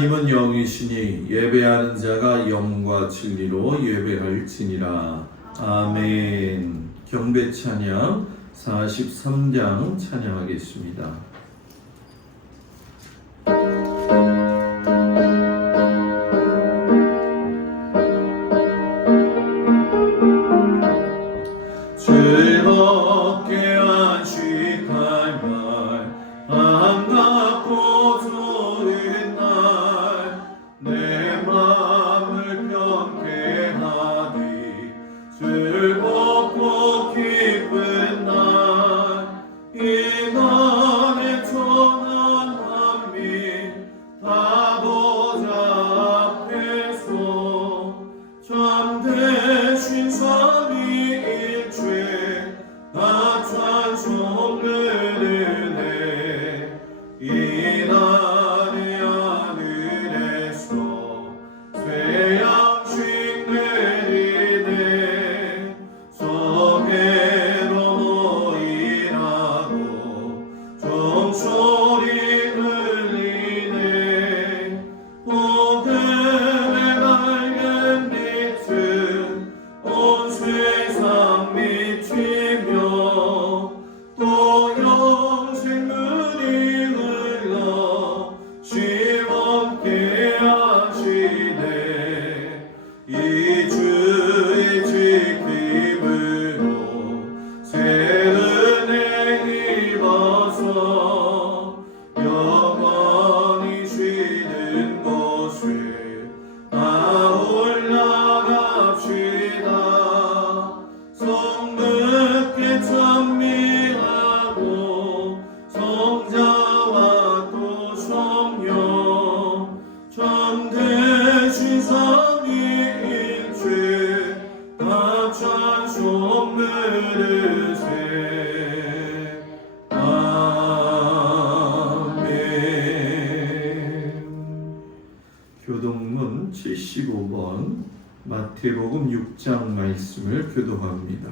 하나님은 영이시니 예배하는 자가 영과 진리로 예배할지니라. 아멘. 경배 찬양 43장 찬양하겠습니다. 즐겁게 안식할 날 반갑고 좋은 날 내 맘을 편케 하리 즐겁고 기쁜 날 이 날의 천한 만민 다 보좌 앞에서 참되신 삼위일체 나 찬송 드리네. 이 날의 하늘에서 새 양식 내리네. 성회로 모이라고 종소리 들리네. 복음의 밝은 빛은 온 세상 미치며 또 영생문이 흘러 시험케 하시네. 이 주의 지킴으로 새 은혜 입어서 영원히 쉬는 곳에 다 올라갑시다. 성듣게 찬미하고 성자와 또 성령 참되신 삼위일체 다 찬송 부르세. 아멘. 교동문 75번 마태복음 6장 말씀을 교독합니다.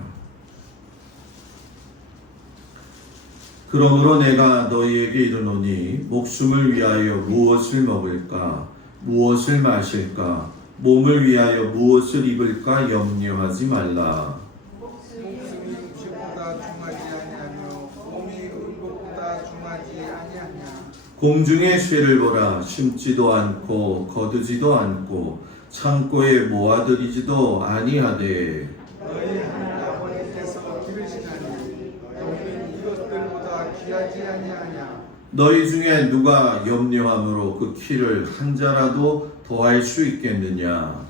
그러므로 내가 너희에게 이르노니 목숨을 위하여 무엇을 먹을까 무엇을 마실까 몸을 위하여 무엇을 입을까 염려하지 말라. 목숨이 음식보다 중하지 아니하며 몸이 의복보다 중하지 아니하냐. 공중의 새를 보라. 심지도 않고 거두지도 않고 창고에 모아들이지도 아니하되 너희 하늘 아버지께서 기르시나니 너희는 이것들보다 귀하지 아니하냐. 너희 중에 누가 염려함으로 그 키를 한 자라도 더할 수 있겠느냐.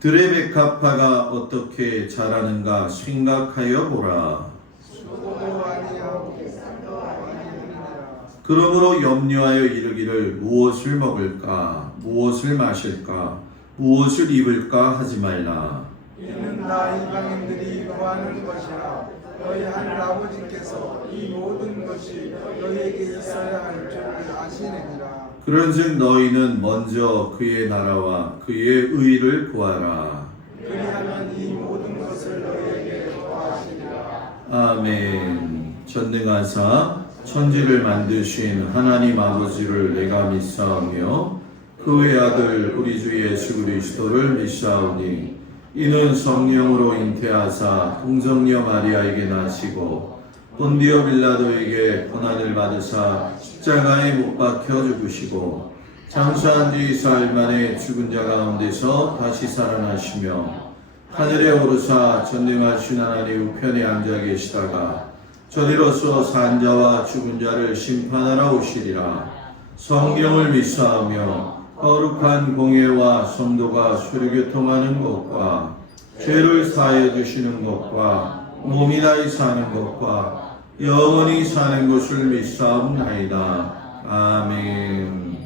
들의 백합화가 어떻게 자라는가 생각하여 보라. 수고도 아니하고 쌀도 아니하느니라. 그러므로 염려하여 이르기를 무엇을 먹을까 무엇을 마실까 무엇을 입을까 하지 말라. 이는 다 이방인들이 구하는 것이라. 너희 하늘 아버지께서 이 모든 것이 너희에게 있어야 할 줄을 아시느니라. 그런즉 너희는 먼저 그의 나라와 그의 의를 구하라. 그리하면 이 모든 것을 너희에게 더하시리라. 아멘. 전능하사 천지를 만드신 하나님 아버지를 내가 믿사오며 그의 아들 우리 주 예수 그리스도를 믿사오니 이는 성령으로 잉태하사 동정녀 마리아에게 나시고 본디오 빌라도에게 고난을 받으사 십자가에 못 박혀 죽으시고 장사한 지 사흘 만에 죽은 자 가운데서 다시 살아나시며 하늘에 오르사 전능하신 하나님 우편에 앉아 계시다가 저리로서 산 자와 죽은 자를 심판하러 오시리라. 성령을 믿사오며 거룩한 공예와 성도가 수료교통하는 것과 죄를 사하여 주시는 것과 몸이 다히 사는 것과 영원히 사는 것을 믿사옵나이다. 아멘.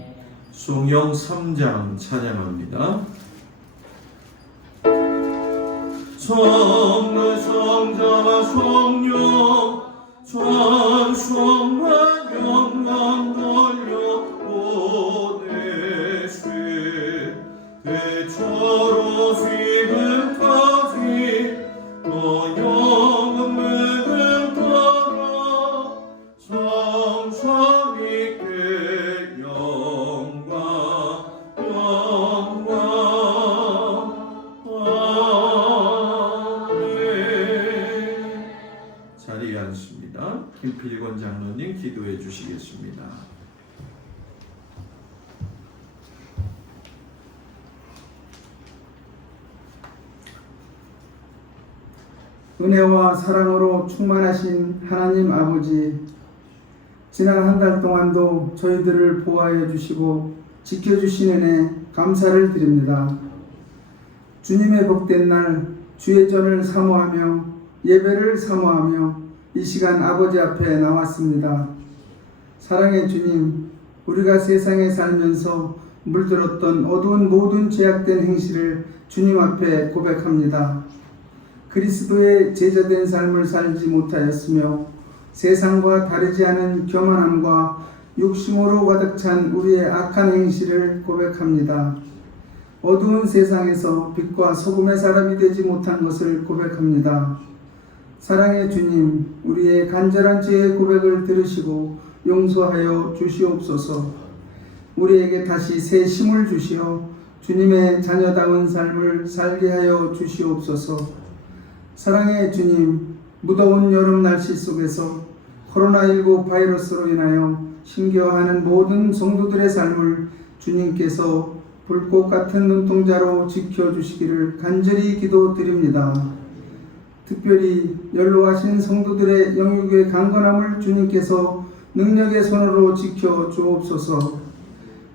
송영 3장 찬양합니다. 성부 성자와 성령 찬송과 영광 돌려 보내세. 대처로 지금까지 또 영원을 따라 성삼위 기도해 주시겠습니다. 은혜와 사랑으로 충만하신 하나님 아버지, 지난 한 달 동안도 저희들을 보호하여 주시고 지켜주신 은혜 감사를 드립니다. 주님의 복된 날 주의 전을 사모하며 예배를 사모하며 이 시간 아버지 앞에 나왔습니다. 사랑의 주님, 우리가 세상에 살면서 물들었던 어두운 모든 죄악된 행실을 주님 앞에 고백합니다. 그리스도의 제자된 삶을 살지 못하였으며 세상과 다르지 않은 교만함과 욕심으로 가득 찬 우리의 악한 행실을 고백합니다. 어두운 세상에서 빛과 소금의 사람이 되지 못한 것을 고백합니다. 사랑의 주님, 우리의 간절한 죄의 고백을 들으시고 용서하여 주시옵소서. 우리에게 다시 새 힘을 주시어 주님의 자녀다운 삶을 살게 하여 주시옵소서. 사랑의 주님, 무더운 여름 날씨 속에서 코로나19 바이러스로 인하여 힘겨워하는 모든 성도들의 삶을 주님께서 불꽃 같은 눈동자로 지켜주시기를 간절히 기도드립니다. 특별히 연로하신 성도들의 영육의 강건함을 주님께서 능력의 손으로 지켜 주옵소서.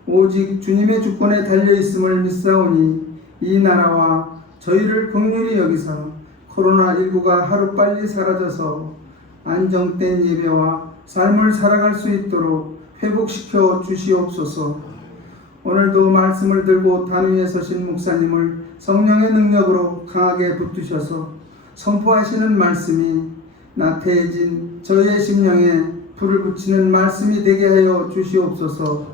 오직 주님의 주권에 달려있음을 믿사오니 이 나라와 저희를 긍휼히 여기사 코로나19가 하루빨리 사라져서 안정된 예배와 삶을 살아갈 수 있도록 회복시켜 주시옵소서. 오늘도 말씀을 들고 단위에 서신 목사님을 성령의 능력으로 강하게 붙드셔서 선포하시는 말씀이 나태해진 저희의 심령에 불을 붙이는 말씀이 되게 하여 주시옵소서.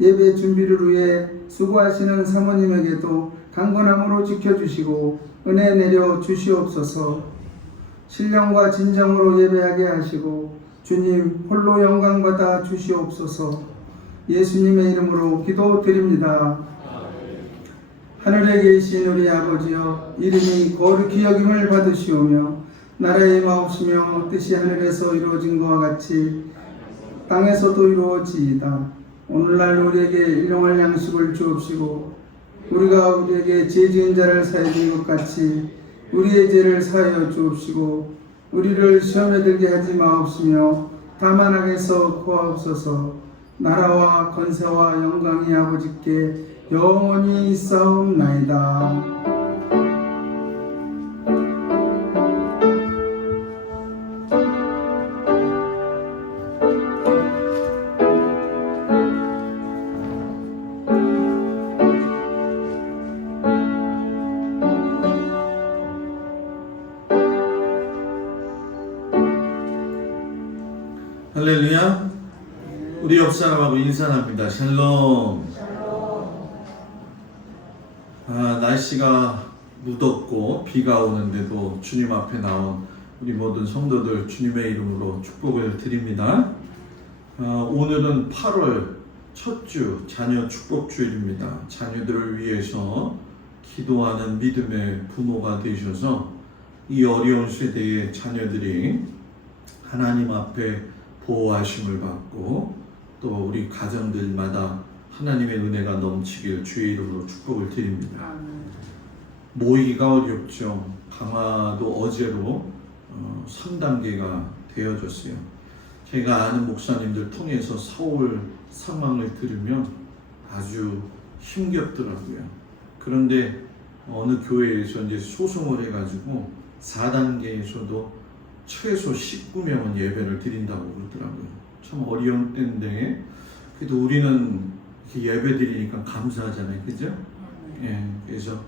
예배 준비를 위해 수고하시는 사모님에게도 강건함으로 지켜주시고 은혜 내려 주시옵소서. 신령과 진정으로 예배하게 하시고 주님 홀로 영광받아 주시옵소서. 예수님의 이름으로 기도드립니다. 하늘에 계신 우리 아버지여, 이름이 거룩히 여김을 받으시오며 나라의 마옵시며 뜻이 하늘에서 이루어진 것과 같이 땅에서도 이루어지이다. 오늘날 우리에게 일용할 양식을 주옵시고 우리가 우리에게 죄 지은 자를 사하여 준 것 같이 우리의 죄를 사하여 주옵시고 우리를 시험에 들게 하지 마옵시며 다만 악에서 구하옵소서. 나라와 권세와 영광이 아버지께 영원히 있사옵나이다. 할렐루야. 우리 옆 사람하고 인사합니다. 샬롬. 날씨가 무덥고 비가 오는데도 주님 앞에 나온 우리 모든 성도들 주님의 이름으로 축복을 드립니다. 오늘은 8월 첫 주 자녀 축복 주일입니다. 자녀들을 위해서 기도하는 믿음의 부모가 되셔서 이 어려운 시대에 자녀들이 하나님 앞에 보호하심을 받고 또 우리 가정들마다 하나님의 은혜가 넘치길 주의 이름으로 축복을 드립니다. 모이기가 어렵죠. 강화도 어제로 3단계가 되어졌어요. 제가 아는 목사님들 통해서 서울 상황을 들으면 아주 힘겹더라고요. 그런데 어느 교회에서 이제 소송을 해가지고 4단계에서도 최소 19명은 예배를 드린다고 그러더라고요. 참 어려운 때인데 그래도 우리는 이렇게 예배 드리니까 감사하잖아요. 그죠? 예, 그래서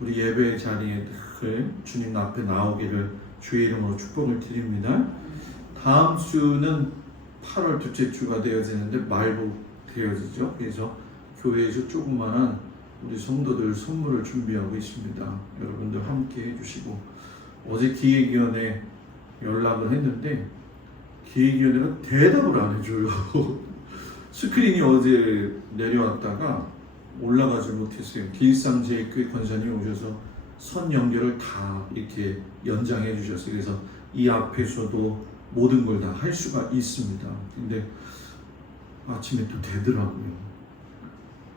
우리 예배 자리에 늘 주님 앞에 나오기를 주의 이름으로 축복을 드립니다. 다음 주는 8월 둘째 주가 되어지는데 말복 되어지죠. 그래서 교회에서 조그마한 우리 성도들 선물을 준비하고 있습니다. 여러분들 함께 해주시고, 어제 기획위원회 연락을 했는데 기획위원회가 대답을 안 해줘요. 스크린이 어제 내려왔다가 올라가지 못했어요. 길상제일교회 권사님이 오셔서 선 연결을 다 이렇게 연장해 주셨어요. 그래서 이 앞에서도 모든 걸 다 할 수가 있습니다. 근데 아침에 또 되더라고요.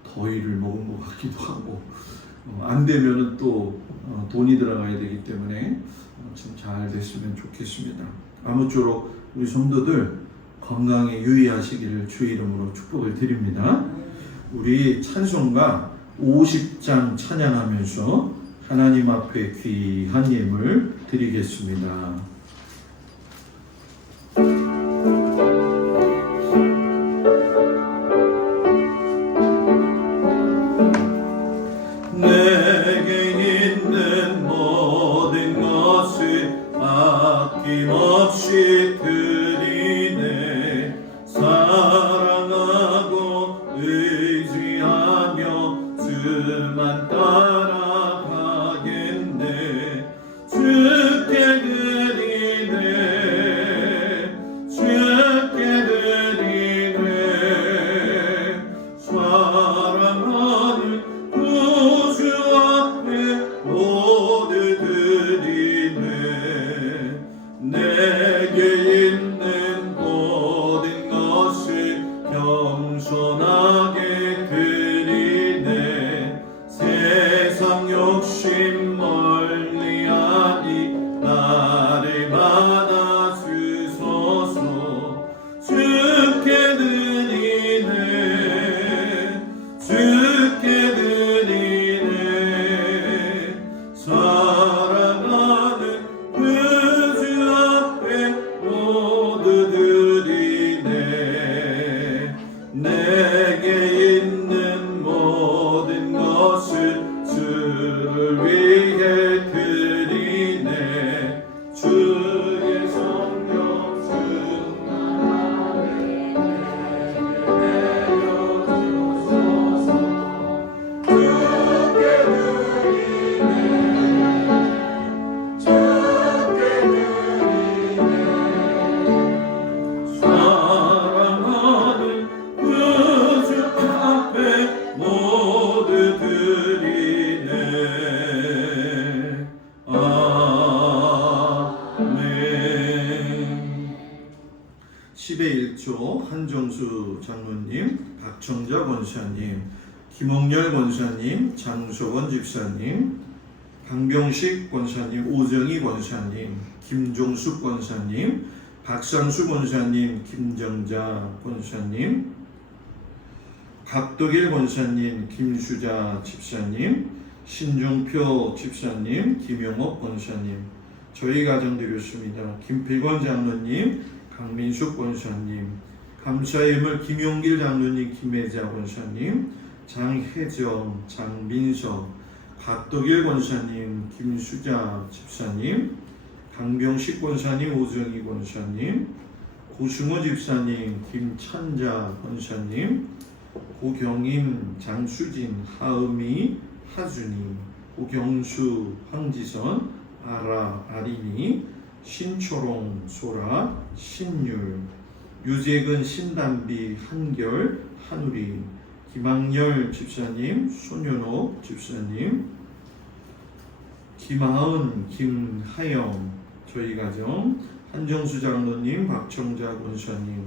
더위를 먹은 것 같기도 하고 안 되면은 또 돈이 들어가야 되기 때문에 좀 잘 됐으면 좋겠습니다. 아무쪼록 우리 성도들 건강에 유의하시기를 주의 이름으로 축복을 드립니다. 우리 찬송가 50장 찬양하면서 하나님 앞에 귀한 예물 드리겠습니다. 내게 있는 모든 것을 아낌없이 드리네. 사랑하고 의지하며 주만 따라가겠네. 주께 드리네. 주께 드리네. 사랑하는 구주 앞에 모두 드리네. 내게 있는 모든 것을 겸손하게 드리네. 세상 욕심 멀리하니 나를 받아 주소서. 주께 드리네. 주께 드리네. 사랑하는 구주 앞에 모두 드리네. 내게 있는 모든 것을 주를 위해 드리네. 주의 성령 충만하게 내려주소서. 주께 드리네. 주께 드리네. 사랑하는 구주 앞에 모두 드리네. 아멘. 10의 1조 한정수 장로님, 박청자 권사님, 김홍열 권사님, 장소원 집사님, 강병식 권사님, 오정희 권사님, 김종숙 권사님, 박상수 권사님, 김정자 권사님, 각덕일 권사님, 김수자 집사님, 신종표 집사님, 김영옥 권사님, 저희 가정 드렸습니다. 김필권 장로님, 강민숙 권사님, 감사의 예물 김용길 장로님, 김혜자 권사님, 장혜정, 장민석, 각덕일 권사님, 김수자 집사님, 강병식 권사님, 오정희 권사님, 고승호 집사님, 김찬자 권사님, 고경임, 장수진, 하음이, 하준이, 고경수, 황지선, 아라, 아린이, 신초롱, 소라, 신율, 유재근, 신담비, 한결, 한우리, 김학열 집사님, 손윤옥 집사님, 김하은, 김하영, 저희 가정, 한정수 장로님, 박청자 권사님,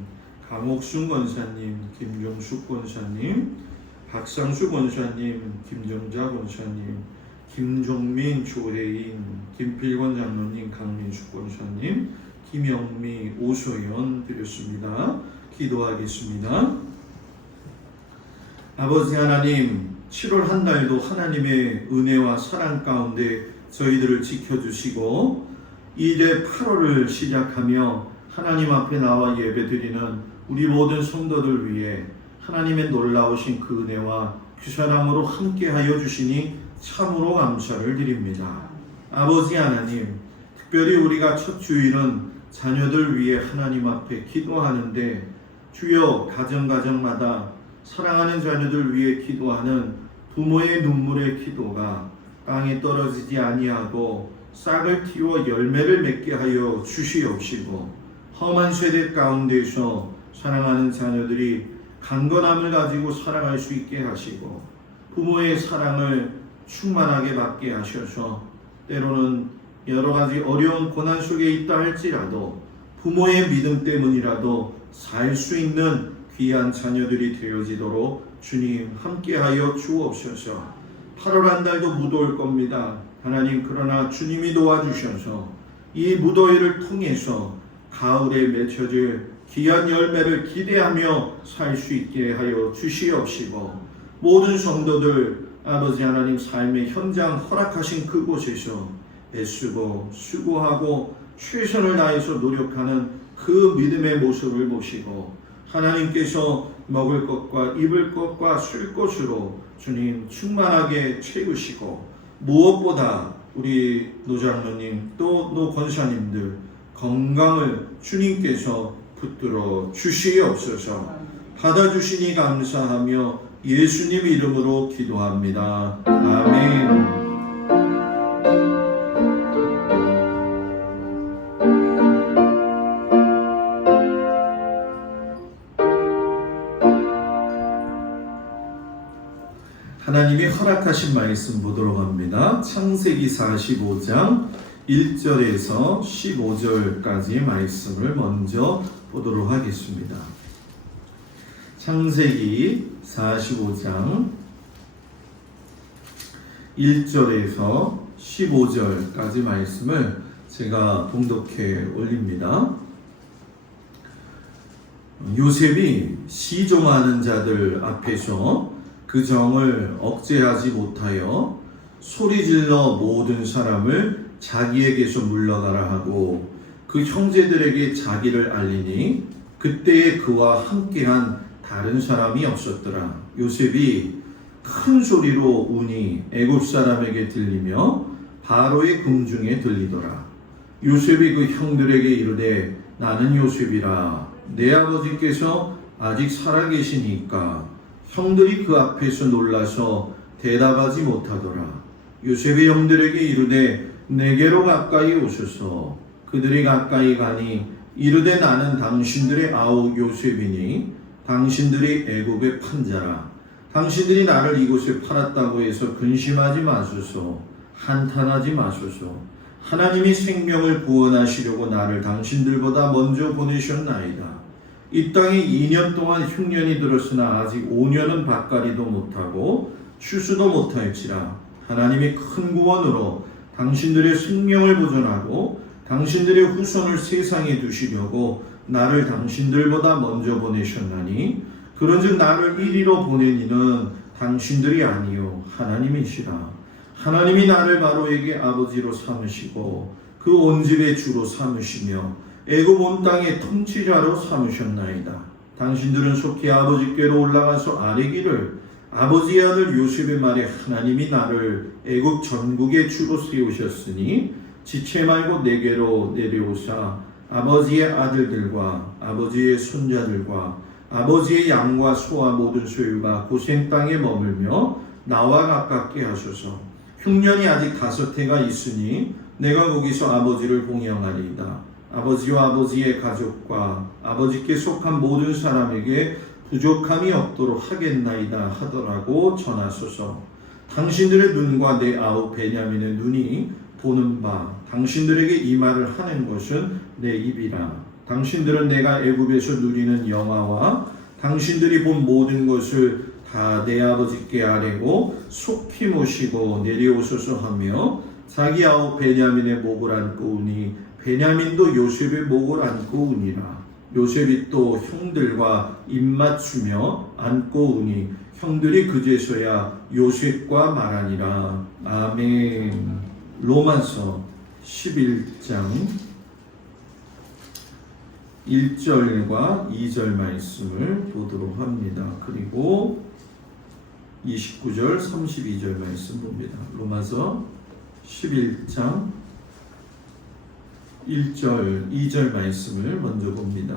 강옥순 권사님, 김종숙 권사님, 박상수 권사님, 김정자 권사님, 김종민, 조혜인, 김필권 장로님, 강민숙 권사님, 김영미, 오소연 드렸습니다. 기도하겠습니다. 아버지 하나님, 7월 한 달도 하나님의 은혜와 사랑 가운데 저희들을 지켜주시고 이제 8월을 시작하며 하나님 앞에 나와 예배드리는 우리 모든 성도들 위해 하나님의 놀라우신 그 은혜와 귀사람으로 함께하여 주시니 참으로 감사를 드립니다. 아버지 하나님, 특별히 우리가 첫 주일은 자녀들 위해 하나님 앞에 기도하는데 주여 가정마다 사랑하는 자녀들 위해 기도하는 부모의 눈물의 기도가 땅에 떨어지지 아니하고 싹을 틔워 열매를 맺게 하여 주시옵시고 험한 세대 가운데서 사랑하는 자녀들이 강건함을 가지고 살아갈 수 있게 하시고 부모의 사랑을 충만하게 받게 하셔서 때로는 여러 가지 어려운 고난 속에 있다 할지라도 부모의 믿음 때문이라도 살 수 있는 귀한 자녀들이 되어지도록 주님 함께하여 주옵소서. 8월 한 달도 무더울 겁니다. 하나님, 그러나 주님이 도와주셔서 이 무더위를 통해서 가을에 맺혀질 귀한 열매를 기대하며 살 수 있게 하여 주시옵시고, 모든 성도들 아버지 하나님 삶의 현장 허락하신 그곳에서 애쓰고 수고하고 최선을 다해서 노력하는 그 믿음의 모습을 보시고, 하나님께서 먹을 것과 입을 것과 쓸 것으로 주님 충만하게 채우시고, 무엇보다 우리 노장로님 또 노권사님들 건강을 주님께서 붙들어 주시옵소서. 받아주시니 감사하며 예수님 이름으로 기도합니다. 아멘. 하나님이 허락하신 말씀 보도록 합니다. 창세기 45장 1절에서 15절까지의 말씀을 먼저 보도록 하겠습니다. 창세기 45장 1절에서 15절까지 말씀을 제가 봉독해 올립니다. 요셉이 시종하는 자들 앞에서 그 정을 억제하지 못하여 소리질러 모든 사람을 자기에게서 물러가라 하고 그 형제들에게 자기를 알리니 그때에 그와 함께한 다른 사람이 없었더라. 요셉이 큰 소리로 우니 애굽 사람에게 들리며 바로의 궁중에 들리더라. 요셉이 그 형들에게 이르되 나는 요셉이라. 내 아버지께서 아직 살아계시니까. 형들이 그 앞에서 놀라서 대답하지 못하더라. 요셉이 형들에게 이르되 내게로 가까이 오소서. 그들이 가까이 가니 이르되 나는 당신들의 아우 요셉이니 당신들이 애굽에 판 자라. 당신들이 나를 이곳에 팔았다고 해서 근심하지 마소서. 한탄하지 마소서. 하나님이 생명을 구원하시려고 나를 당신들보다 먼저 보내셨나이다. 이 땅에 2년 동안 흉년이 들었으나 아직 5년은 밭가리도 못하고 추수도 못할지라. 하나님이 큰 구원으로 당신들의 생명을 보존하고 당신들의 후손을 세상에 두시려고 나를 당신들보다 먼저 보내셨나니 그런즉 나를 이리로 보낸 이는 당신들이 아니요 하나님이시라. 하나님이 나를 바로에게 아버지로 삼으시고 그 온 집의 주로 삼으시며 애굽 온 땅의 통치자로 삼으셨나이다. 당신들은 속히 아버지께로 올라가서 아뢰기를 아버지의 아들 요셉의 말에 하나님이 나를 애굽 전국의 주로 세우셨으니 지체 말고 내게로 내려오사 아버지의 아들들과 아버지의 손자들과 아버지의 양과 소와 모든 소유가 고센 땅에 머물며 나와 가깝게 하소서. 흉년이 아직 5해가 있으니 내가 거기서 아버지를 공양하리이다. 아버지와 아버지의 가족과 아버지께 속한 모든 사람에게 부족함이 없도록 하겠나이다 하더라고 전하소서. 당신들의 눈과 내 아우 베냐민의 눈이 보는 바 당신들에게 이 말을 하는 것은 내 입이라. 당신들은 내가 애굽에서 누리는 영화와 당신들이 본 모든 것을 다 내 아버지께 아뢰고 속히 모시고 내려오소서 하며 자기 아우 베냐민의 목을 안고 우니 베냐민도 요셉의 목을 안고 우니라. 요셉이 또 형들과 입맞추며 안고 우니 형들이 그제서야 요셉과 말하니라. 아멘. 로마서 11장 1절과 2절 말씀을 보도록 합니다. 그리고 29절 32절 말씀 봅니다. 로마서 11장 1절 2절 말씀을 먼저 봅니다.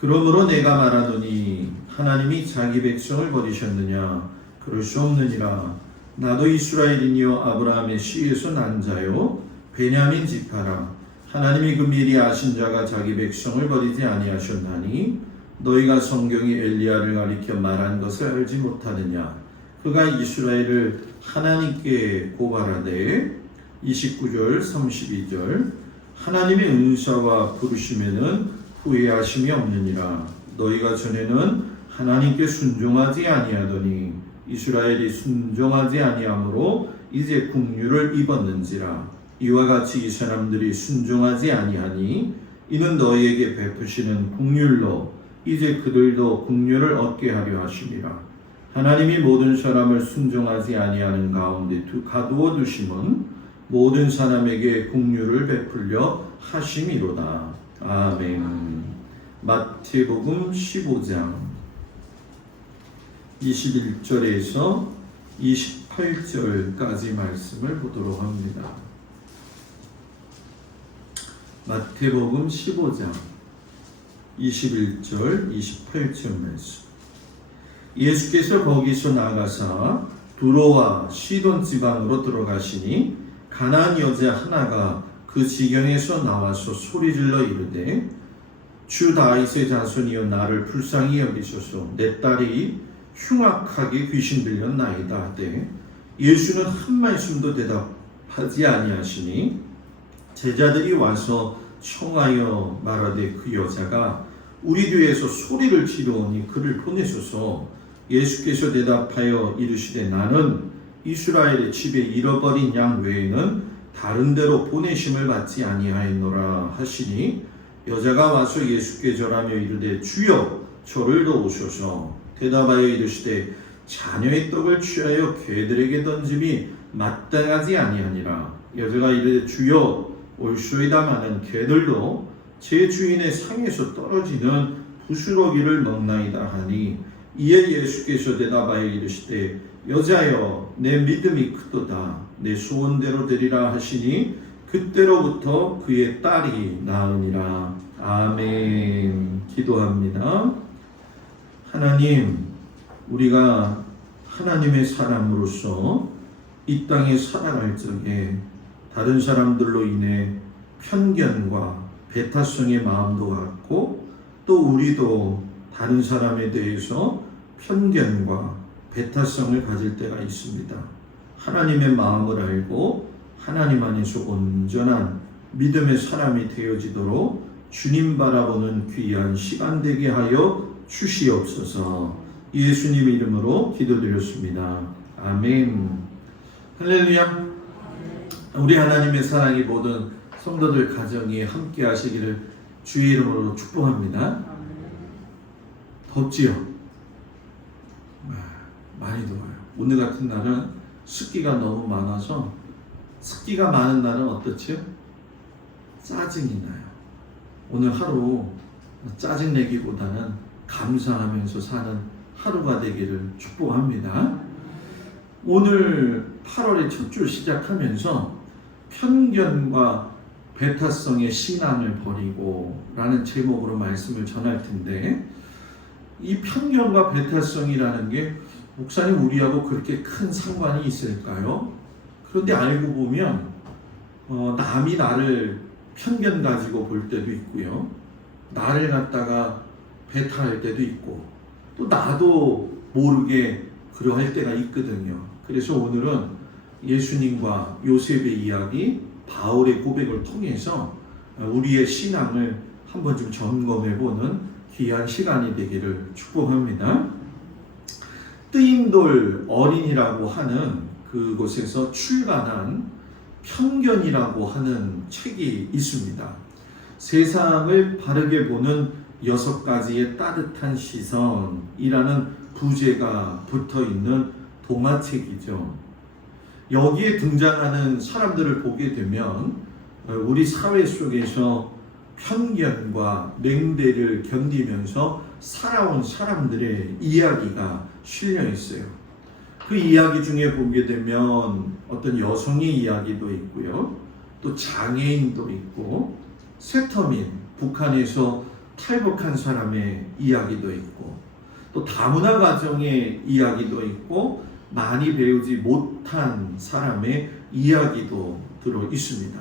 그러므로 내가 말하노니 하나님이 자기 백성을 버리셨느냐? 그럴 수 없느니라. 나도 이스라엘이니요 아브라함의 씨에서 난 자요 베냐민 지파라. 하나님이 그 미리 아신 자가 자기 백성을 버리지 아니하셨나니 너희가 성경이 엘리야를 가리켜 말한 것을 알지 못하느냐? 그가 이스라엘을 하나님께 고발하되 29절 32절 하나님의 은사와 부르심에는 후회하심이 없느니라. 너희가 전에는 하나님께 순종하지 아니하더니 이스라엘이 순종하지 아니하므로 이제 국류를 입었는지라. 이와 같이 이 사람들이 순종하지 아니하니 이는 너희에게 베푸시는 국률로 이제 그들도 국류를 얻게 하려 하심이라. 하나님이 모든 사람을 순종하지 아니하는 가운데 가두어 두심은 모든 사람에게 국류를 베풀려 하심이로다. 아멘. 마태복음 15장 21절에서 28절까지 말씀을 보도록 합니다. 마태복음 15장 21절 28절 말씀. 예수께서 거기서 나가사 두로와 시돈 지방으로 들어가시니 가나안 여자 하나가 그 지경에서 나와서 소리질러 이르되 주 다윗의 자손이여 나를 불쌍히 여기소서 내 딸이 흉악하게 귀신 들렸나이다 하되 예수는 한 말씀도 대답하지 아니하시니 제자들이 와서 청하여 말하되 그 여자가 우리 뒤에서 소리를 지르오니 그를 보내소서. 예수께서 대답하여 이르시되 나는 이스라엘의 집에 잃어버린 양 외에는 다른 데로 보내심을 받지 아니하였노라 하시니 여자가 와서 예수께 절하며 이르되 주여 저를 도우소서. 대답하여 이르시되 자녀의 떡을 취하여 개들에게 던짐이 마땅하지 아니하니라. 여자가 이르되 주여 올소이다마는 개들도 제 주인의 상에서 떨어지는 부스러기를 먹나이다 하니 이에 예수께서 대답하여 이르시되 여자여 내 믿음이 크도다 내 소원대로 되리라 하시니 그때로부터 그의 딸이 나으니라. 아멘. 기도합니다. 하나님, 우리가 하나님의 사람으로서 이 땅에 살아갈 적에 다른 사람들로 인해 편견과 배타성의 마음도 갖고 또 우리도 다른 사람에 대해서 편견과 배타성을 가질 때가 있습니다. 하나님의 마음을 알고 하나님 안에서 온전한 믿음의 사람이 되어지도록 주님 바라보는 귀한 시간 되게 하여 주시옵소서. 예수님 이름으로 기도드렸습니다. 아멘. 할렐루야. 우리 하나님의 사랑이 모든 성도들 가정에 함께 하시기를 주의 이름으로 축복합니다. 덥지요? 많이 더워요. 오늘 같은 날은 습기가 너무 많아서 습기가 많은 날은 어떻지요? 짜증이 나요. 오늘 하루 짜증내기보다는 감사하면서 사는 하루가 되기를 축복합니다. 오늘 8월의 첫 주 시작하면서 편견과 배타성의 신앙을 버리고 라는 제목으로 말씀을 전할 텐데 이 편견과 배타성이라는 게 목사님 우리하고 그렇게 큰 상관이 있을까요? 그런데 알고 보면 남이 나를 편견 가지고 볼 때도 있고요. 나를 갖다가 배타할 때도 있고 또 나도 모르게 그러할 때가 있거든요. 그래서 오늘은 예수님과 요셉의 이야기, 바울의 고백을 통해서 우리의 신앙을 한번 좀 점검해보는 귀한 시간이 되기를 축복합니다. 뜨임돌 어린이라고 하는 그곳에서 출간한 편견이라고 하는 책이 있습니다. 세상을 바르게 보는 6가지의 따뜻한 시선이라는 부제가 붙어있는 동화책이죠. 여기에 등장하는 사람들을 보게 되면 우리 사회 속에서 편견과 맹대를 견디면서 살아온 사람들의 이야기가 실려 있어요. 그 이야기 중에 보게 되면 어떤 여성의 이야기도 있고요. 또 장애인도 있고 세터민, 북한에서 탈북한 사람의 이야기도 있고 또 다문화 가정의 이야기도 있고 많이 배우지 못한 사람의 이야기도 들어 있습니다.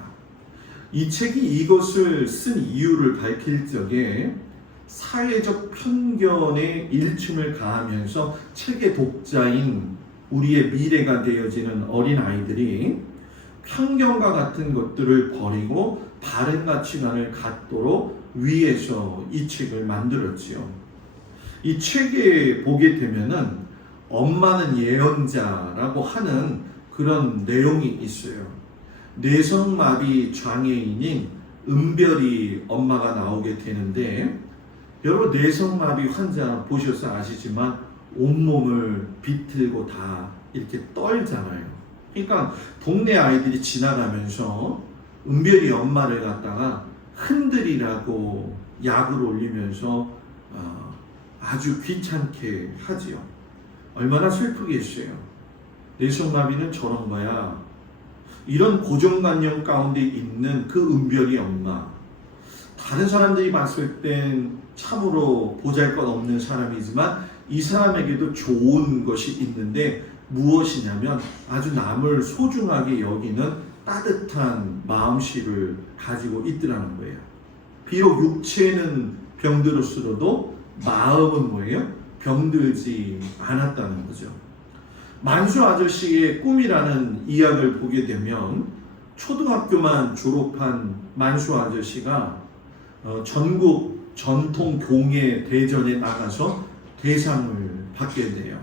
이 책이 이것을 쓴 이유를 밝힐 적에 사회적 편견에 일침을 가하면서 책의 독자인 우리의 미래가 되어지는 어린아이들이 편견과 같은 것들을 버리고 바른 가치관을 갖도록 위해서 이 책을 만들었지요. 이 책에 보게 되면은 엄마는 예언자라고 하는 그런 내용이 있어요. 뇌성마비 장애인인 은별이 엄마가 나오게 되는데, 여러분 뇌성마비 환자 보셔서 아시지만 온몸을 비틀고 다 이렇게 떨잖아요. 그러니까 동네 아이들이 지나가면서 은별이 엄마를 갖다가 흔들이라고 약을 올리면서 아주 귀찮게 하지요. 얼마나 슬프겠어요. 뇌성마비는 저런 거야. 이런 고정관념 가운데 있는 그 은별이 엄마, 다른 사람들이 봤을 땐 참으로 보잘것없는 사람이지만 이 사람에게도 좋은 것이 있는데 무엇이냐면 아주 남을 소중하게 여기는 따뜻한 마음씨를 가지고 있더라는 거예요. 비록 육체는 병들었으로도 마음은 뭐예요? 병들지 않았다는 거죠. 만수 아저씨의 꿈이라는 이야기를 보게 되면 초등학교만 졸업한 만수 아저씨가 전국 전통 공예 대전에 나가서 대상을 받게 돼요.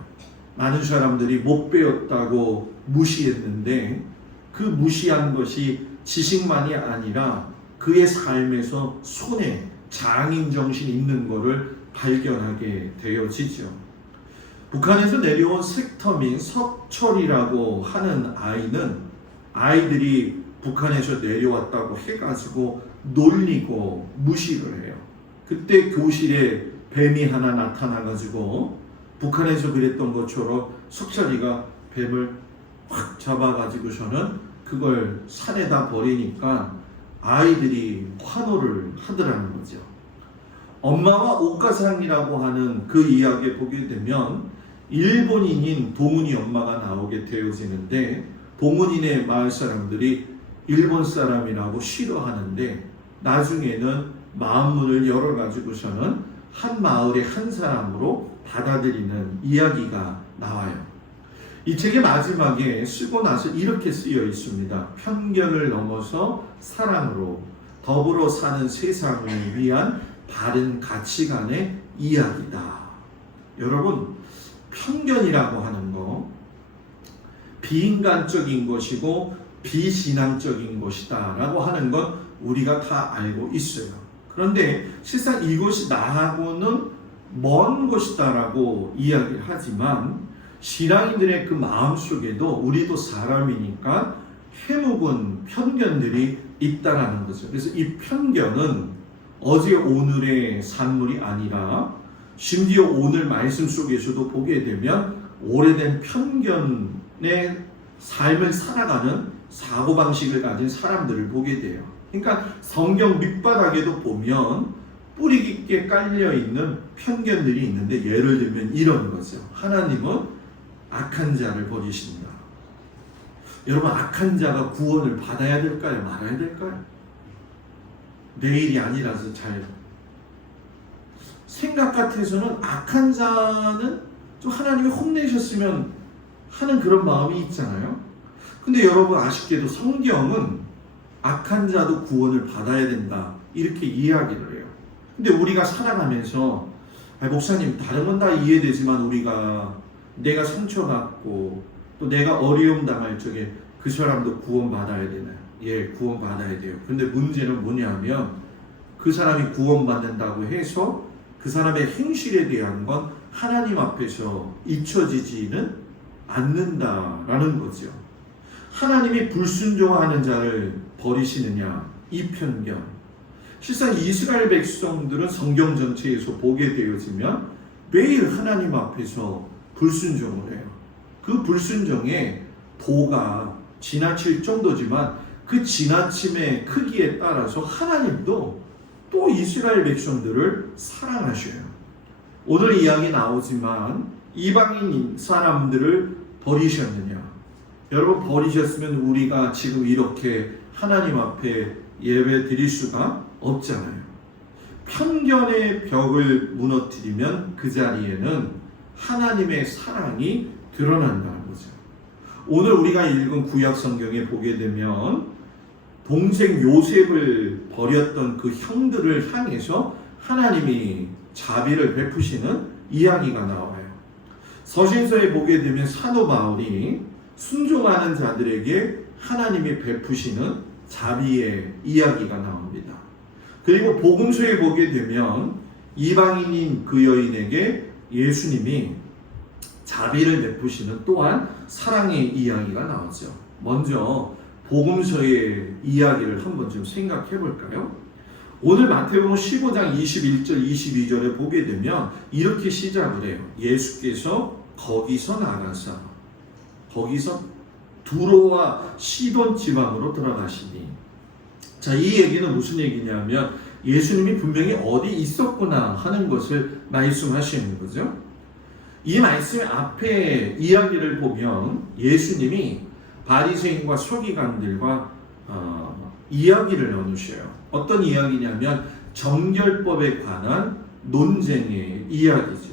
많은 사람들이 못 배웠다고 무시했는데 그 무시한 것이 지식만이 아니라 그의 삶에서 손에 장인 정신이 있는 것을 발견하게 되어지죠. 북한에서 내려온 색터민 석철이라고 하는 아이는 아이들이 북한에서 내려왔다고 해가지고 놀리고 무시를 해요. 그때 교실에 뱀이 하나 나타나가지고 북한에서 그랬던 것처럼 석철이가 뱀을 확 잡아가지고서는 그걸 산에다 버리니까 아이들이 환호를 하더라는 거죠. 엄마와 옥가상이라고 하는 그 이야기에 보게 되면 일본인인 동훈이 엄마가 나오게 되어지는데, 동훈인의 마을 사람들이 일본 사람이라고 싫어하는데 나중에는 마음문을 열어가지고서는 한 마을의 한 사람으로 받아들이는 이야기가 나와요. 이 책의 마지막에 쓰고 나서 이렇게 쓰여 있습니다. 편견을 넘어서 사랑으로 더불어 사는 세상을 위한 바른 가치관의 이야기다. 여러분, 편견이라고 하는 거 비인간적인 것이고 비신앙적인 것이다 라고 하는 건 우리가 다 알고 있어요. 그런데 실상 이것이 나하고는 먼 것이다 라고 이야기를 하지만 신앙인들의 그 마음속에도 우리도 사람이니까 해묵은 편견들이 있다라는 거죠. 그래서 이 편견은 어제 오늘의 산물이 아니라 심지어 오늘 말씀 속에서도 보게 되면 오래된 편견의 삶을 살아가는 사고방식을 가진 사람들을 보게 돼요. 그러니까 성경 밑바닥에도 보면 뿌리 깊게 깔려있는 편견들이 있는데, 예를 들면 이런 거죠. 하나님은 악한 자를 버리신다. 여러분, 악한 자가 구원을 받아야 될까요? 말아야 될까요? 내 일이 아니라서 잘 생각 같아서는 악한 자는 좀 하나님이 혼내셨으면 하는 그런 마음이 있잖아요. 근데 여러분, 아쉽게도 성경은 악한 자도 구원을 받아야 된다 이렇게 이야기를 해요. 근데 우리가 살아가면서 목사님, 다른 건 다 이해되지만 내가 상처받고 또 내가 어려움 당할 적에 그 사람도 구원받아야 되나요? 예, 구원받아야 돼요. 근데 문제는 뭐냐면 그 사람이 구원받는다고 해서 그 사람의 행실에 대한 건 하나님 앞에서 잊혀지지는 않는다라는 거죠. 하나님이 불순종하는 자를 버리시느냐, 이 편견. 실상 이스라엘 백성들은 성경 전체에서 보게 되어지면 매일 하나님 앞에서 불순종을 해요. 그 불순종의 도가 지나칠 정도지만 그 지나침의 크기에 따라서 하나님도 또 이스라엘 백성들을 사랑하셔요. 오늘 이야기 나오지만 이방인 사람들을 버리셨느냐? 여러분, 버리셨으면 우리가 지금 이렇게 하나님 앞에 예배 드릴 수가 없잖아요. 편견의 벽을 무너뜨리면 그 자리에는 하나님의 사랑이 드러난다는 거죠. 오늘 우리가 읽은 구약 성경에 보게 되면 동생 요셉을 버렸던 그 형들을 향해서 하나님이 자비를 베푸시는 이야기가 나와요. 서신서에 보게 되면 사도 바울이 순종하는 자들에게 하나님이 베푸시는 자비의 이야기가 나옵니다. 그리고 복음서에 보게 되면 이방인인 그 여인에게 예수님이 자비를 베푸시는 또한 사랑의 이야기가 나오죠. 먼저 복음서의 이야기를 한번 좀 생각해 볼까요? 오늘 마태복음 15장 21절 22절에 보게 되면 이렇게 시작을 해요. 예수께서 거기서 나가사 거기서 두로와 시돈 지방으로 들어가시니. 자, 이 얘기는 무슨 얘기냐면 예수님이 분명히 어디 있었구나 하는 것을 말씀하시는 거죠. 이 말씀의 앞에 이야기를 보면 예수님이 바리새인과 서기관들과 이야기를 나누셔요. 어떤 이야기냐면 정결법에 관한 논쟁의 이야기죠.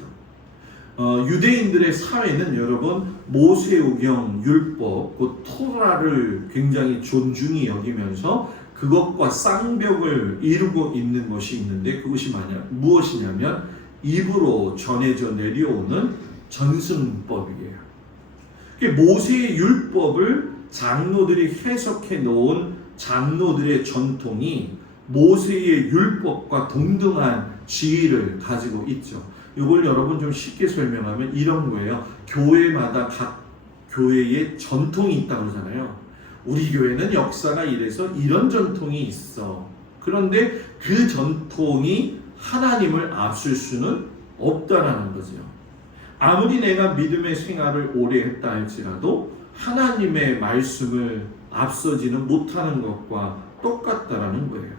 유대인들의 사회는 여러분 모세오경 율법, 그 토라를 굉장히 존중히 여기면서 그것과 쌍벽을 이루고 있는 것이 있는데 그것이 무엇이냐면 입으로 전해져 내려오는 전승법이에요. 모세의 율법을 장로들이 해석해 놓은 장로들의 전통이 모세의 율법과 동등한 지위를 가지고 있죠. 이걸 여러분 좀 쉽게 설명하면 이런 거예요. 교회마다 각 교회의 전통이 있다고 그러잖아요. 우리 교회는 역사가 이래서 이런 전통이 있어. 그런데 그 전통이 하나님을 앞설 수는 없다라는 거죠. 아무리 내가 믿음의 생활을 오래 했다 할지라도 하나님의 말씀을 앞서지는 못하는 것과 똑같다라는 거예요.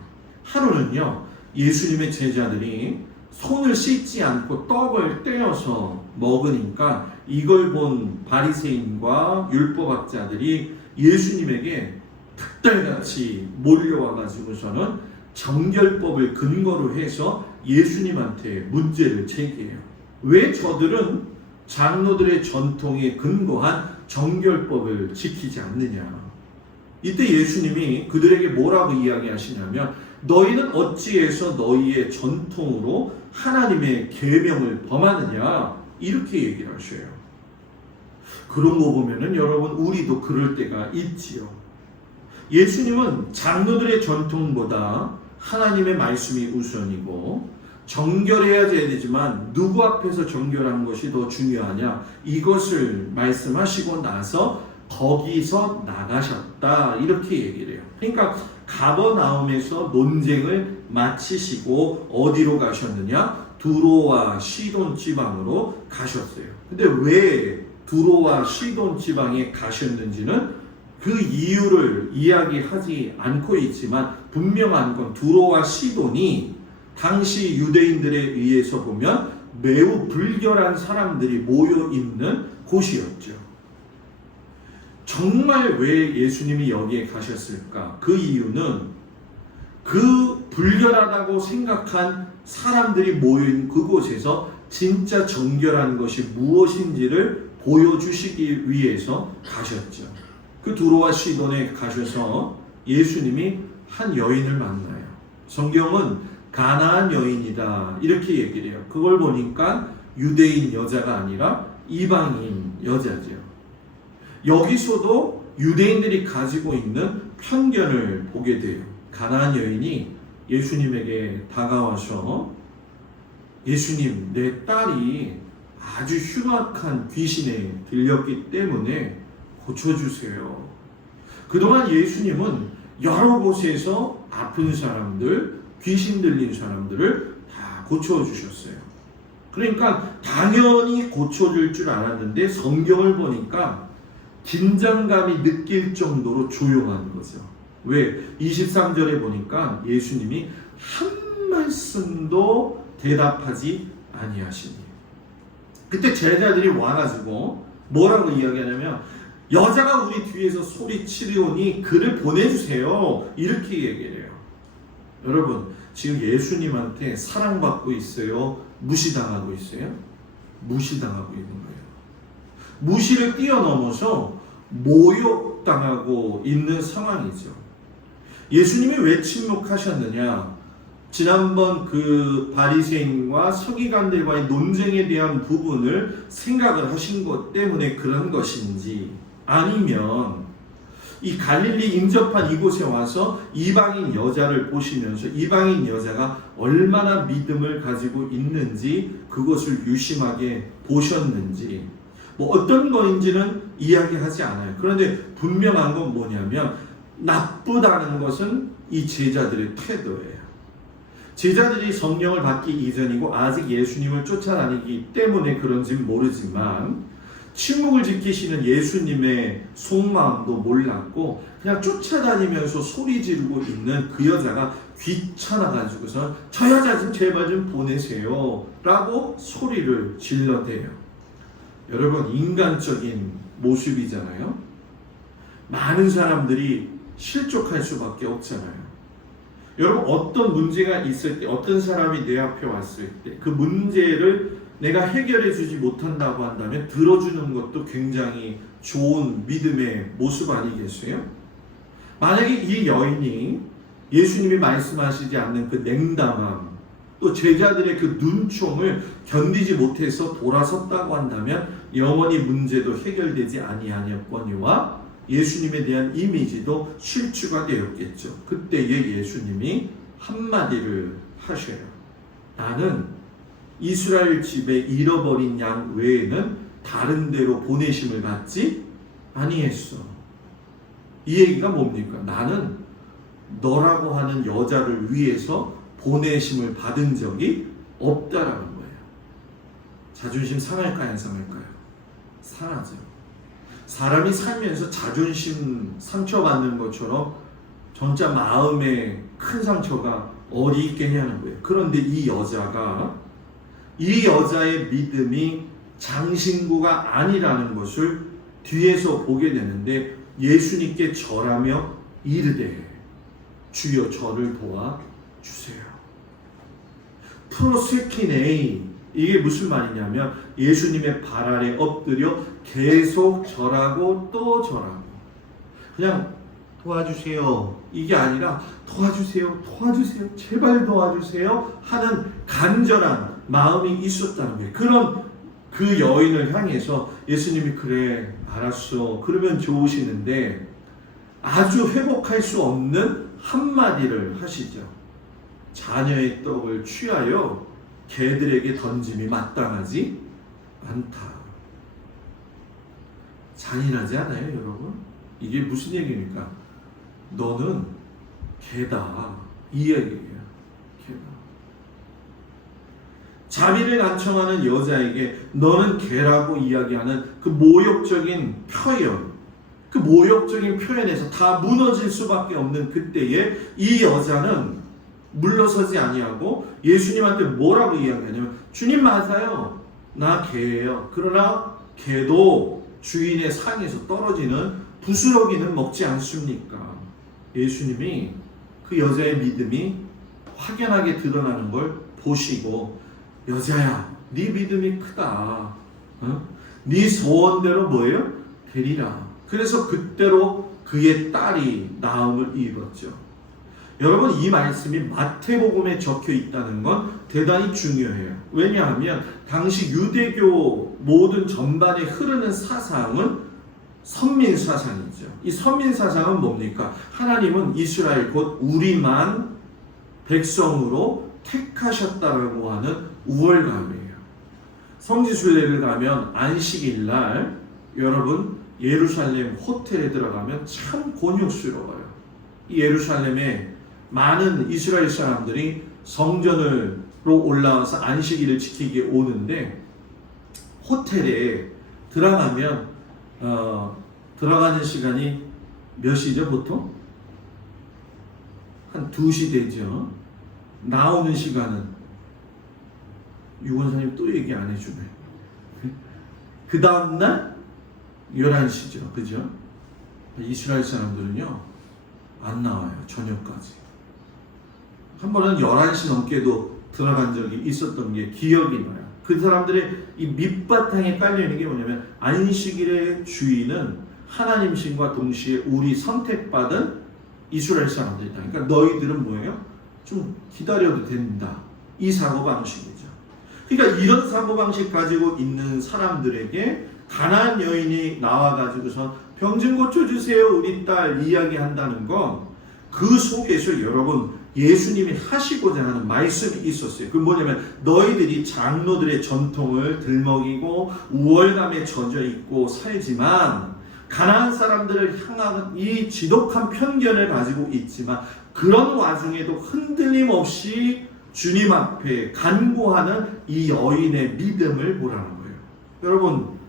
하루는요, 예수님의 제자들이 손을 씻지 않고 떡을 떼어서 먹으니까 이걸 본 바리새인과 율법학자들이 예수님에게 특달같이 몰려와 가지고서는 정결법을 근거로 해서 예수님한테 문제를 제기해요. 왜 저들은 장로들의 전통에 근거한 정결법을 지키지 않느냐? 이때 예수님이 그들에게 뭐라고 이야기하시냐면 너희는 어찌해서 너희의 전통으로 하나님의 계명을 범하느냐? 이렇게 얘기를 하셔요. 그런 거 보면은 여러분 우리도 그럴 때가 있지요. 예수님은 장로들의 전통보다 하나님의 말씀이 우선이고 정결해야 되지만 누구 앞에서 정결한 것이 더 중요하냐 이것을 말씀하시고 나서 거기서 나가셨다 이렇게 얘기를 해요. 그러니까 가버나움에서 논쟁을 마치시고 어디로 가셨느냐? 두로와 시돈 지방으로 가셨어요. 근데 왜 두로와 시돈 지방에 가셨는지는 그 이유를 이야기하지 않고 있지만 분명한 건 두로와 시돈이 당시 유대인들에 의해서 보면 매우 불결한 사람들이 모여 있는 곳이었죠. 정말 왜 예수님이 여기에 가셨을까? 그 이유는 그 불결하다고 생각한 사람들이 모인 그곳에서 진짜 정결한 것이 무엇인지를 보여주시기 위해서 가셨죠. 그 두로와 시돈에 가셔서 예수님이 한 여인을 만나요. 성경은 가나안 여인이다 이렇게 얘기를 해요. 그걸 보니까 유대인 여자가 아니라 이방인 여자죠. 여기서도 유대인들이 가지고 있는 편견을 보게 돼요. 가나안 여인이 예수님에게 다가와서 예수님, 내 딸이 아주 흉악한 귀신에 들렸기 때문에 고쳐주세요. 그동안 예수님은 여러 곳에서 아픈 사람들, 귀신 들린 사람들을 다 고쳐주셨어요. 그러니까 당연히 고쳐줄 줄 알았는데 성경을 보니까 긴장감이 느낄 정도로 조용한 거죠. 왜? 23절에 보니까 예수님이 한 말씀도 대답하지 아니하시니. 그때 제자들이 와가지고 뭐라고 이야기하냐면 여자가 우리 뒤에서 소리치려오니 그를 보내주세요. 이렇게 얘기를 해요. 여러분 지금 예수님한테 사랑받고 있어요? 무시당하고 있어요? 무시당하고 있는 거예요. 무시를 뛰어넘어서 모욕당하고 있는 상황이죠. 예수님이 왜 침묵하셨느냐? 지난번 그 바리새인과 서기관들과의 논쟁에 대한 부분을 생각을 하신 것 때문에 그런 것인지, 아니면 이 갈릴리 인접한 이곳에 와서 이방인 여자를 보시면서 이방인 여자가 얼마나 믿음을 가지고 있는지 그것을 유심하게 보셨는지, 뭐 어떤 거인지는 이야기하지 않아요. 그런데 분명한 건 뭐냐면, 나쁘다는 것은 이 제자들의 태도예요. 제자들이 성령을 받기 이전이고 아직 예수님을 쫓아다니기 때문에 그런지 모르지만, 침묵을 지키시는 예수님의 속마음도 몰랐고 그냥 쫓아다니면서 소리 지르고 있는 그 여자가 귀찮아가지고서 저 여자 좀 제발 좀 보내세요 라고 소리를 질러대요. 여러분, 인간적인 모습이잖아요. 많은 사람들이 실족할 수밖에 없잖아요. 여러분, 어떤 문제가 있을 때, 어떤 사람이 내 앞에 왔을 때 그 문제를 내가 해결해 주지 못한다고 한다면 들어주는 것도 굉장히 좋은 믿음의 모습 아니겠어요? 만약에 이 여인이 예수님이 말씀하시지 않는 그 냉담함, 또 제자들의 그 눈총을 견디지 못해서 돌아섰다고 한다면 영원히 문제도 해결되지 아니하였거니와 예수님에 대한 이미지도 실추가 되었겠죠. 그때에 예수님이 한마디를 하셔요. 나는 이스라엘 집에 잃어버린 양 외에는 다른 데로 보내심을 받지 아니했어. 이 얘기가 뭡니까? 나는 너라고 하는 여자를 위해서 보내심을 받은 적이 없다라는 거예요. 자존심 상할까요? 안 상할까요? 상하죠. 사람이 살면서 자존심 상처받는 것처럼 진짜 마음에 큰 상처가 어디 있겠냐는 거예요. 그런데 이 여자의 믿음이 장신구가 아니라는 것을 뒤에서 보게 되는데, 예수님께 절하며 이르되 주여 저를 도와주세요. 프로세키네이, 이게 무슨 말이냐면 예수님의 발 아래 엎드려 계속 절하고 또 절하고, 그냥 도와주세요 이게 아니라 도와주세요, 도와주세요, 제발 도와주세요 하는 간절한 마음이 있었다는 거예요. 그런 그 여인을 향해서 예수님이 그래 알았어 그러면 좋으시는데 아주 회복할 수 없는 한마디를 하시죠. 자녀의 떡을 취하여 개들에게 던짐이 마땅하지 않다. 잔인하지 않아요, 여러분? 이게 무슨 얘기입니까? 너는 개다, 이 얘기예요. 개다. 자비를 간청하는 여자에게 너는 개라고 이야기하는 그 모욕적인 표현, 그 모욕적인 표현에서 다 무너질 수밖에 없는 그때에 이 여자는 물러서지 아니하고 예수님한테 뭐라고 이야기하냐면, 주님 맞아요, 나 개예요. 그러나 개도 주인의 상에서 떨어지는 부스러기는 먹지 않습니까? 예수님이 그 여자의 믿음이 확연하게 드러나는 걸 보시고, 여자야, 네 믿음이 크다. 네 소원대로 뭐예요? 되리라. 그래서 그때로 그의 딸이 나음을 입었죠. 여러분, 이 말씀이 마태복음에 적혀 있다는 건 대단히 중요해요. 왜냐하면 당시 유대교 모든 전반에 흐르는 사상은 선민 사상이죠. 이 선민 사상은 뭡니까? 하나님은 이스라엘 곧 우리만 백성으로 택하셨다라고 하는 우월감이에요. 성지순례를 가면 안식일 날 여러분 예루살렘 호텔에 들어가면 참 곤욕스러워요. 이 예루살렘에 많은 이스라엘 사람들이 성전으로 올라와서 안식일을 지키기 오는데, 호텔에 들어가면 들어가는 시간이 몇 시죠 보통? 한 2시 되죠. 나오는 시간은 유권사님 또 얘기 안 해주네. 그 다음날 11시죠. 그죠? 이스라엘 사람들은요 안 나와요. 저녁까지. 한 번은 11시 넘게도 들어간 적이 있었던 게 기억이 나요. 그 사람들의 이 밑바탕에 깔려있는 게 뭐냐면, 안식일의 주인은 하나님 신과 동시에 우리 선택받은 이스라엘 사람들이다. 그러니까 너희들은 뭐예요? 좀 기다려도 된다. 이 사고방식이죠. 그러니까 이런 사고방식 가지고 있는 사람들에게 가나안 여인이 나와가지고서 병 좀 고쳐주세요 우리 딸 이야기한다는 건 그 속에서 여러분 예수님이 하시고자 하는 말씀이 있었어요. 그 뭐냐면 너희들이 장로들의 전통을 들먹이고 우월감에 젖어 있고 살지만 가나안 사람들을 향한 이 지독한 편견을 가지고 있지만 그런 와중에도 흔들림 없이 주님 앞에 간구하는 이 여인의 믿음을 보라는 거예요. 여러분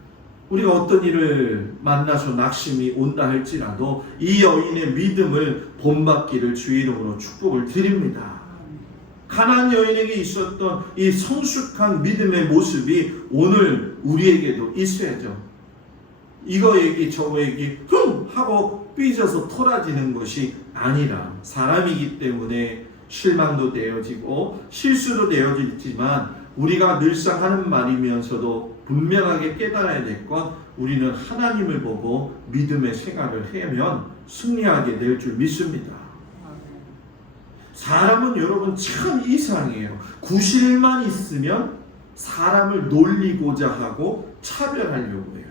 우리가 어떤 일을 만나서 낙심이 온다 할지라도 이 여인의 믿음을 본받기를 주의 이름으로 축복을 드립니다. 가나안 여인에게 있었던 이 성숙한 믿음의 모습이 오늘 우리에게도 있어야죠. 이거 얘기 저거 얘기 하고 삐져서 토라지는 것이 아니라 사람이기 때문에 실망도 되어지고 실수도 되어지지만 우리가 늘상 하는 말이면서도 분명하게 깨달아야 될 건 우리는 하나님을 보고 믿음의 생활을 하면 승리하게 될 줄 믿습니다. 사람은 여러분 참 이상해요. 구실만 있으면 사람을 놀리고자 하고 차별하려고 해요.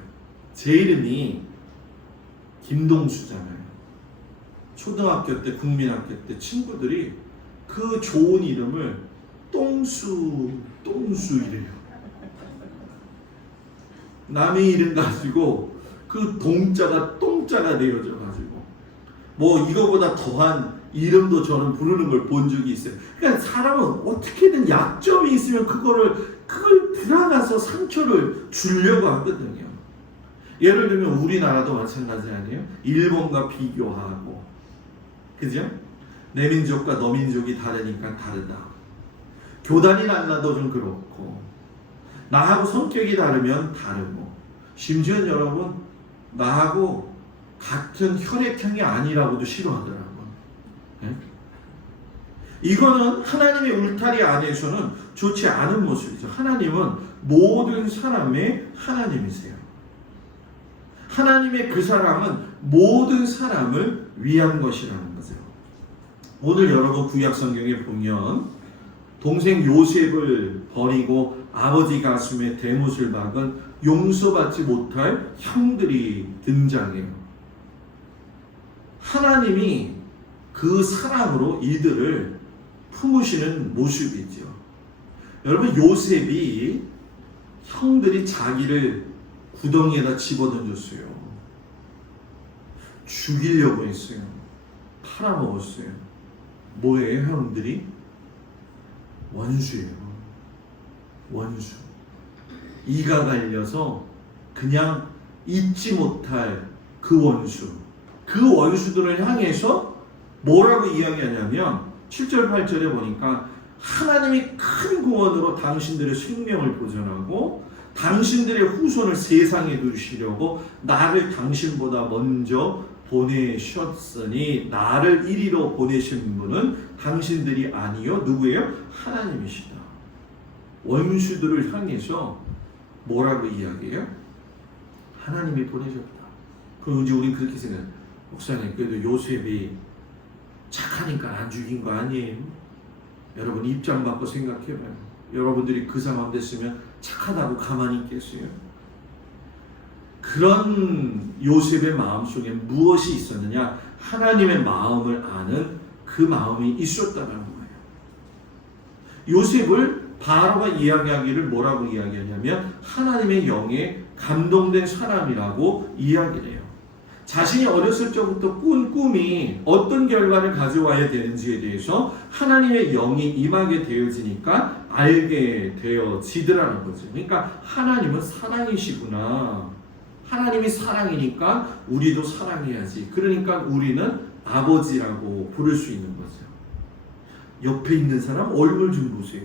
제 이름이 김동수잖아요. 초등학교 때 국민학교 때 친구들이 그 좋은 이름을 똥수 이래요. 남의 이름 가지고 그 동자가 똥자가 되어져 가지고 뭐 이거보다 더한 이름도 저는 부르는 걸 본 적이 있어요. 그러니까 사람은 어떻게든 약점이 있으면 그걸 들어가서 상처를 주려고 하거든요. 예를 들면 우리나라도 마찬가지 아니에요? 일본과 비교하고 그죠? 내 민족과 너 민족이 다르니까 다르다. 교단이 달라도 좀 그렇고 나하고 성격이 다르면 다르고 심지어 여러분 나하고 같은 혈액형이 아니라고도 싫어하더라고요. 네? 이거는 하나님의 울타리 안에서는 좋지 않은 모습이죠. 하나님은 모든 사람의 하나님이세요. 하나님의 그 사랑은 모든 사람을 위한 것이라는 거죠. 오늘 여러분 구약 성경에 보면 동생 요셉을 버리고 아버지 가슴에 대못을 박은 용서받지 못할 형들이 등장해요. 하나님이 그 사랑으로 이들을 품으시는 모습이죠. 여러분 요셉이 형들이 자기를 구덩이에다 집어던졌어요. 죽이려고 했어요. 팔아먹었어요. 뭐예요 형들이? 원수예요. 원수. 이가 갈려서 그냥 잊지 못할 그 원수. 그 원수들을 향해서 뭐라고 이야기하냐면 7절 8절에 보니까 하나님이 큰 구원으로 당신들의 생명을 보존하고 당신들의 후손을 세상에 두시려고 나를 당신보다 먼저 보내셨으니 나를 이리로 보내신 분은 당신들이 아니요 누구예요? 하나님이시다. 원수들을 향해서 뭐라고 이야기해요? 하나님이 보내셨다. 그럼 이제 우린 그렇게 생각해요. 목사님 그래도 요셉이 착하니까 안 죽인 거 아니에요? 여러분 입장 바꿔 생각해봐요. 여러분들이 그 상황 됐으면 착하다고 가만히 있겠어요? 그런 요셉의 마음속에 무엇이 있었느냐? 하나님의 마음을 아는 그 마음이 있었다는 거예요. 요셉을 바로가 이야기하기를 뭐라고 이야기하냐면 하나님의 영에 감동된 사람이라고 이야기를 해요. 자신이 어렸을 적부터 꾼 꿈이 어떤 결과를 가져와야 되는지에 대해서 하나님의 영이 임하게 되어지니까 알게 되어지더라는 거죠. 그러니까 하나님은 사랑이시구나. 하나님이 사랑이니까 우리도 사랑해야지. 그러니까 우리는 아버지라고 부를 수 있는 거죠. 옆에 있는 사람 얼굴 좀 보세요.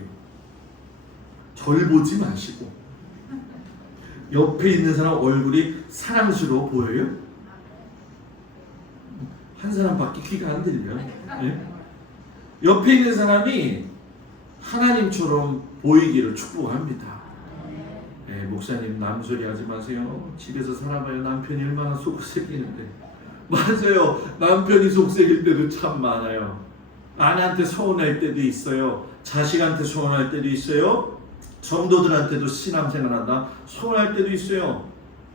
절 보지 마시고 옆에 있는 사람 얼굴이 사랑스러워 보여요? 한 사람밖에 귀가 안 들려. 네? 옆에 있는 사람이 하나님처럼 보이기를 축복합니다. 네. 목사님 남소리 하지 마세요. 집에서 살아봐요. 남편이 얼마나 속색이는데. 맞아요. 남편이 속색일 때도 참 많아요. 아내한테 서운할 때도 있어요. 자식한테 서운할 때도 있어요. 성도들한테도 시남생활 한다 서운할 때도 있어요.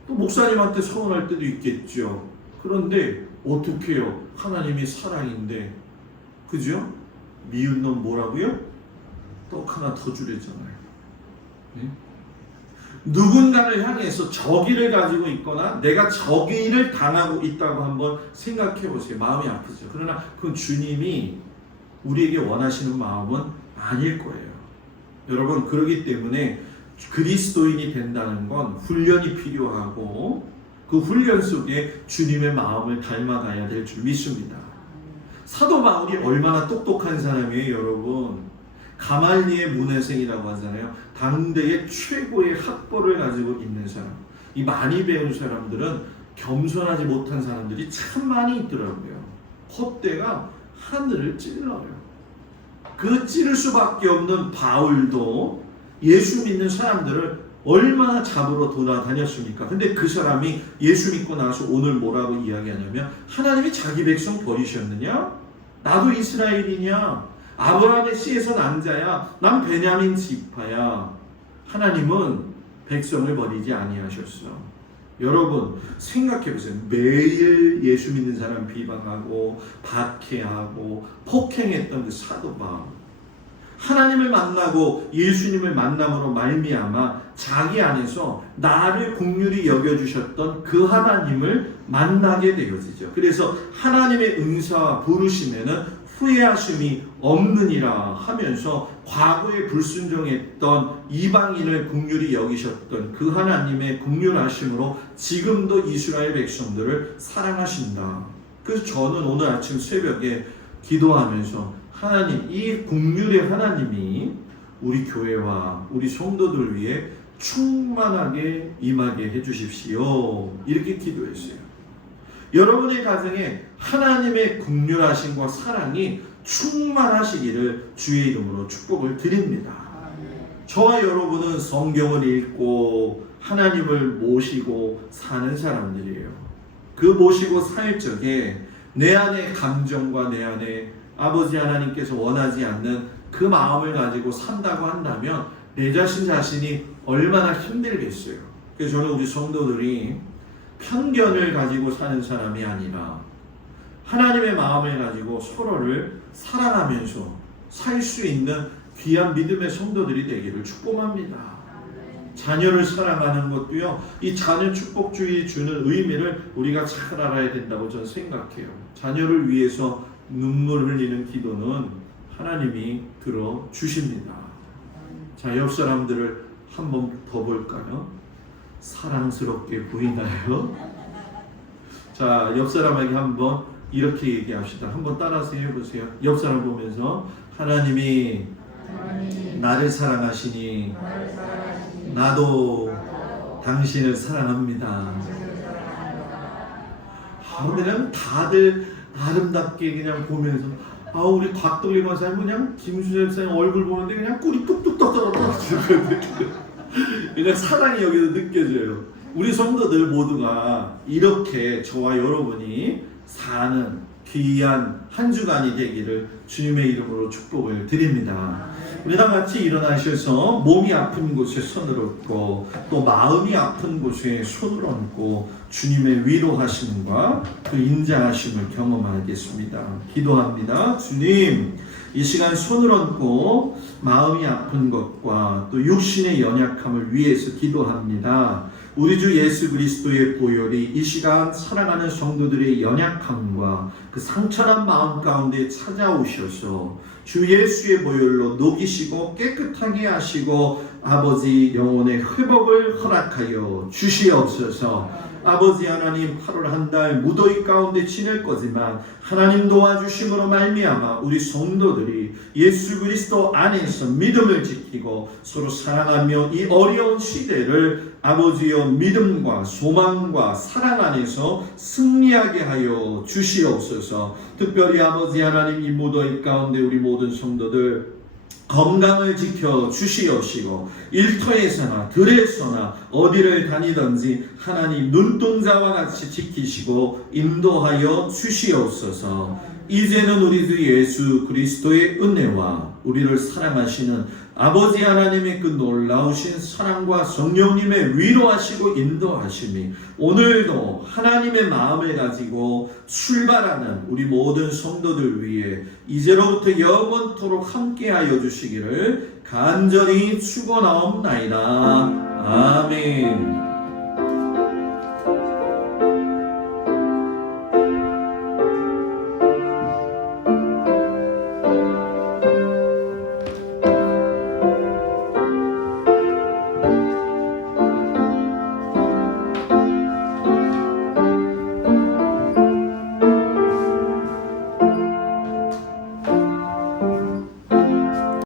또 목사님한테 서운할 때도 있겠죠. 그런데 어떻게 해요? 하나님이 사랑인데, 그죠? 미운 놈 뭐라고요? 떡 하나 더 주랬잖아요. 네? 누군가를 향해서 적의를 가지고 있거나 내가 적의를 당하고 있다고 한번 생각해 보세요. 마음이 아프죠. 그러나 그건 주님이 우리에게 원하시는 마음은 아닐 거예요. 여러분, 그러기 때문에 그리스도인이 된다는 건 훈련이 필요하고 그 훈련 속에 주님의 마음을 닮아가야 될 줄 믿습니다. 사도 바울이 얼마나 똑똑한 사람이에요, 여러분. 가말리의 문해생이라고 하잖아요. 당대의 최고의 학벌을 가지고 있는 사람. 이 많이 배운 사람들은 겸손하지 못한 사람들이 참 많이 있더라고요. 콧대가 하늘을 찔러요. 그 찌를 수밖에 없는 바울도 예수 믿는 사람들을 얼마나 잡으러 돌아다녔습니까? 근데 그 사람이 예수 믿고 나서 오늘 뭐라고 이야기하냐면, 하나님이 자기 백성 버리셨느냐? 나도 이스라엘이냐? 아브라함의 씨에서 난 자야. 난 베냐민 지파야. 하나님은 백성을 버리지 아니하셨어. 여러분 생각해보세요. 매일 예수 믿는 사람 비방하고 박해하고 폭행했던 그 사도 바울, 하나님을 만나고 예수님을 만남으로 말미암아 자기 안에서 나를 긍휼히 여겨주셨던 그 하나님을 만나게 되어지죠. 그래서 하나님의 은사와 부르심에는 후회하심이 없느니라 하면서 과거에 불순종했던 이방인을 긍휼히 여기셨던 그 하나님의 긍휼하심으로 지금도 이스라엘 백성들을 사랑하신다. 그래서 저는 오늘 아침 새벽에 기도하면서 하나님, 이 긍휼의 하나님이 우리 교회와 우리 성도들 위해 충만하게 임하게 해주십시오. 이렇게 기도했어요. 여러분의 가정에 하나님의 긍휼하심과 사랑이 충만하시기를 주의 이름으로 축복을 드립니다. 저와 여러분은 성경을 읽고 하나님을 모시고 사는 사람들이에요. 그 모시고 살 적에 내 안의 감정과 내 안에 아버지 하나님께서 원하지 않는 그 마음을 가지고 산다고 한다면 내 자신이 얼마나 힘들겠어요. 그래서 저는 우리 성도들이 편견을 가지고 사는 사람이 아니라 하나님의 마음을 가지고 서로를 사랑하면서 살 수 있는 귀한 믿음의 성도들이 되기를 축복합니다. 자녀를 사랑하는 것도요, 이 자녀 축복주의 주는 의미를 우리가 잘 알아야 된다고 저는 생각해요. 자녀를 위해서 눈물 흘리는 기도는 하나님이 들어주십니다. 자, 옆 사람들을 한번 더 볼까요? 사랑스럽게 보이나요? 자, 옆 사람에게 한번 이렇게 얘기합시다. 한번 따라서 해보세요. 옆 사람 보면서, 하나님이 나를 사랑하시니 나도 당신을 사랑합니다. 그냥 다들 아름답게 그냥 보면서, 우리 곽돌림 원사님 그냥 김수재 목사님 얼굴 보는데 그냥 꿀이 뚝뚝 떨어지는 느낌. 그냥 사랑이 여기서 느껴져요. 우리 성도들 모두가 이렇게 저와 여러분이 사는 귀한 한 주간이 되기를 주님의 이름으로 축복을 드립니다. 우리 다 같이 일어나셔서 몸이 아픈 곳에 손을 얹고 또 마음이 아픈 곳에 손을 얹고 주님의 위로하심과 그 인자하심을 경험하겠습니다. 기도합니다. 주님, 이 시간 손을 얹고 마음이 아픈 것과 또 육신의 연약함을 위해서 기도합니다. 우리 주 예수 그리스도의 보혈이 이 시간 사랑하는 성도들의 연약함과 그 상처난 마음 가운데 찾아오셔서 주 예수의 보혈로 녹이시고 깨끗하게 하시고 아버지 영혼의 회복을 허락하여 주시옵소서. 아버지 하나님, 8월 한 달 무더위 가운데 지낼 거지만 하나님 도와주심으로 말미암아 우리 성도들이 예수 그리스도 안에서 믿음을 지키고 서로 사랑하며 이 어려운 시대를 아버지여 믿음과 소망과 사랑 안에서 승리하게 하여 주시옵소서. 특별히 아버지 하나님, 이 무더위 가운데 우리 모든 성도들 건강을 지켜 주시옵시고 일터에서나 들에서나 어디를 다니든지 하나님 눈동자와 같이 지키시고 인도하여 주시옵소서. 이제는 우리 주 예수 그리스도의 은혜와 우리를 사랑하시는 아버지 하나님의 그 놀라우신 사랑과 성령님의 위로하시고 인도하심이 오늘도 하나님의 마음을 가지고 출발하는 우리 모든 성도들 위해 이제로부터 영원토록 함께하여 주시기를 간절히 축원하옵나이다. 아멘.